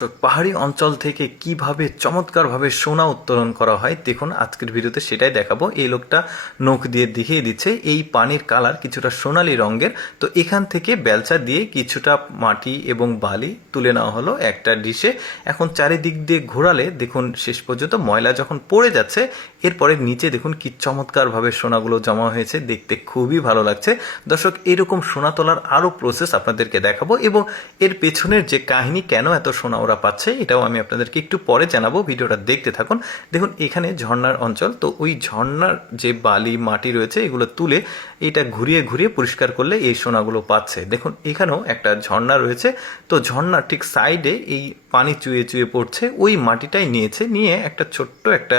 তো পাহাড়ি অঞ্চল থেকে কিভাবে চমৎকারভাবে সোনা উত্তোলন করা হয় দেখুন আজকের ভিডিওতে সেটাই দেখাবো। এই লোকটা নখ দিয়ে দেখিয়ে দিচ্ছে এই পানির কালার কিছুটা সোনালী রঙের। তো এখান থেকে বেলচা দিয়ে কিছুটা মাটি এবং বালি তুলে নেওয়া হলো একটা ডিশে। এখন চারিদিক দিয়ে ঘোরালে দেখুন শেষ পর্যন্ত ময়লা যখন পড়ে যাচ্ছে এরপরে নিচে দেখুন কি চমৎকারভাবে সোনাগুলো জমা হয়েছে, দেখতে খুবই ভালো লাগছে। দর্শক, এরকম সোনা তোলার আরও প্রসেস আপনাদেরকে দেখাবো এবং এর পেছনের যে কাহিনী, কেন এত সোনা ওরা পাচ্ছে, এটাও আমি আপনাদেরকে একটু পরে জানাবো। ভিডিওটা দেখতে থাকুন। দেখুন এখানে ঝর্ণার অঞ্চল, তো ওই ঝর্ণার যে বালি মাটি রয়েছে এগুলো তুলে এটা ঘুরিয়ে ঘুরিয়ে পরিষ্কার করলে এই সোনাগুলো পাচ্ছে। দেখুন এখানেও একটা ঝর্ণা রয়েছে, তো ঝর্ণার ঠিক সাইডে এই পানি চুয়ে চুয়ে পড়ছে, ওই মাটিটাই নিয়েছে, নিয়ে একটা ছোট্ট একটা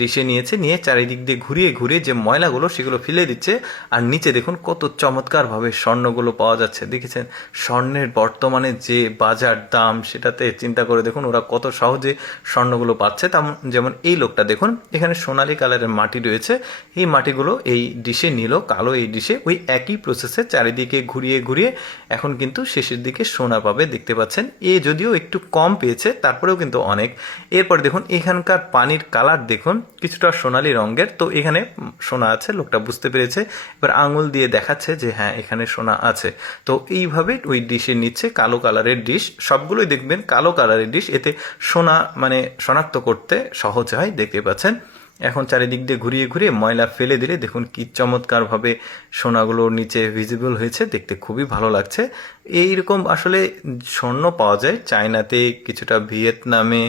ডিশে নিয়েছে, নিয়ে চারিদিক দিয়ে ঘুরিয়ে ঘুরিয়ে যে ময়লাগুলো সেগুলো ফেলে দিচ্ছে। আর নিচে দেখুন কত চমৎকারভাবে স্বর্ণগুলো পাওয়া যাচ্ছে। দেখেছেন স্বর্ণের বর্তমানে যে বাজার দাম, সেটাতে চিন্তা করে দেখুন ওরা কত সহজে স্বর্ণগুলো পাচ্ছে। যেমন এই লোকটা দেখুন এখানে সোনালী কালারের মাটি রয়েছে, এই মাটিগুলো এই ডিশে নিল, কালো এই ডিশে, ওই একই প্রসেসে চারিদিকে ঘুরিয়ে ঘুরিয়ে এখন কিন্তু শেষের দিকে সোনা পাবে। দেখতে পাচ্ছেন এ যদিও একটু কম পেয়েছে, তারপরেও কিন্তু অনেক। এরপর দেখুন এখানকার পানির কালার দেখুন কিছুটা সোনালী রঙের, তো এখানে সোনা আছে, লোকটা বুঝতে পেরেছে। এবার আঙুল দিয়ে দেখাচ্ছে যে হ্যাঁ এখানে সোনা আছে। তো এইভাবে ওই ডিশে নিচ্ছে, কালো কালারের ডিশ, সবগুলোই দেখবেন কালো কালারের ডিশ, এতে সোনা মানে শনাক্ত করতে সহজ হয়। দেখতে পাচ্ছেন এখন চারিদিক দিয়ে ঘুরিয়ে ঘুরিয়ে ময়লা ফেলে দিলে দেখুন কি চমৎকারভাবে সোনাগুলো নিচে ভিজিবল হয়েছে, দেখতে খুবই ভালো লাগছে। এইরকম আসলে স্বর্ণ পাওয়া যায় চায়নাতে, কিছুটা ভিয়েতনামে,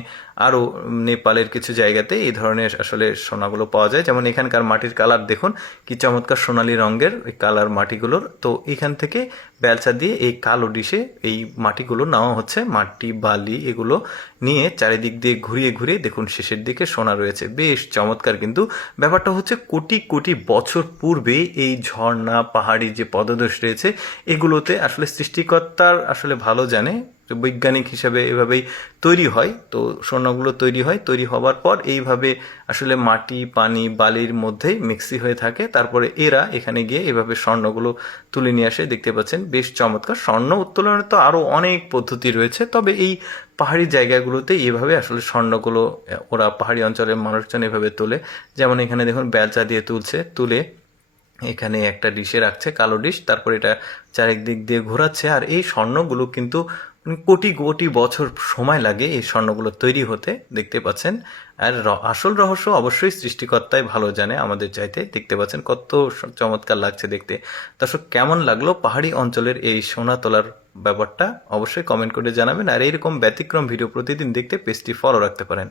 আরও নেপালের কিছু জায়গাতে এই ধরনের আসলে সোনাগুলো পাওয়া যায়। যেমন এখানকার মাটির কালার দেখুন কি চমৎকার সোনালী রঙের ওই কালার মাটিগুলোর। তো এখান থেকে বেলচা দিয়ে এই কালো ডিশে এই মাটিগুলো নেওয়া হচ্ছে, মাটি বালি এগুলো নিয়ে চারিদিক দিয়ে ঘুরিয়ে ঘুরিয়ে দেখুন শেষের দিকে সোনা রয়েছে, বেশ চমৎকার। কিন্তু ব্যাপারটা হচ্ছে কোটি কোটি বছর পূর্বে এই ঝর্ণা পাহাড়ি যে পদদেশ রয়েছে এগুলোতে আসলে সৃষ্টিকর্তার আসলে ভালো জানে, বৈজ্ঞানিক হিসাবে এভাবেই তৈরি হয়। তো স্বর্ণগুলো তৈরি হয়, তৈরি হবার পর এইভাবে আসলে মাটি পানি বালির মধ্যেই মিক্সি হয়ে থাকে, তারপরে এরা এখানে গিয়ে এভাবে স্বর্ণগুলো তুলে নিয়ে আসে। দেখতে পাচ্ছেন বেশ চমৎকার। স্বর্ণ উত্তোলনের তো আরও অনেক পদ্ধতি রয়েছে, তবে এই পাহাড়ি জায়গাগুলোতে এভাবে আসলে স্বর্ণগুলো ওরা পাহাড়ি অঞ্চলের মানুষজন এভাবে তোলে। যেমন এখানে দেখুন বেলচা দিয়ে তুলছে, তুলে এখানে একটা ডিশে রাখছে, কালো ডিশ, তারপর এটা চারিদিক দিয়ে ঘোরাচ্ছে। আর এই স্বর্ণগুলো কিন্তু কোটি কোটি বছর সময় লাগে এই স্বর্ণগুলো তৈরি হতে, দেখতে পাচ্ছেন। আর আসল রহস্য অবশ্যই সৃষ্টিকর্তাই ভালো জানে আমাদের চাইতে। দেখতে পাচ্ছেন কত চমৎকার লাগছে দেখতে। দর্শক, কেমন লাগলো পাহাড়ি অঞ্চলের এই সোনা তোলার ব্যাপারটা অবশ্যই কমেন্ট করে জানাবেন। আর এইরকম ব্যতিক্রম ভিডিও প্রতিদিন দেখতে পেজটি ফলো রাখতে পারেন।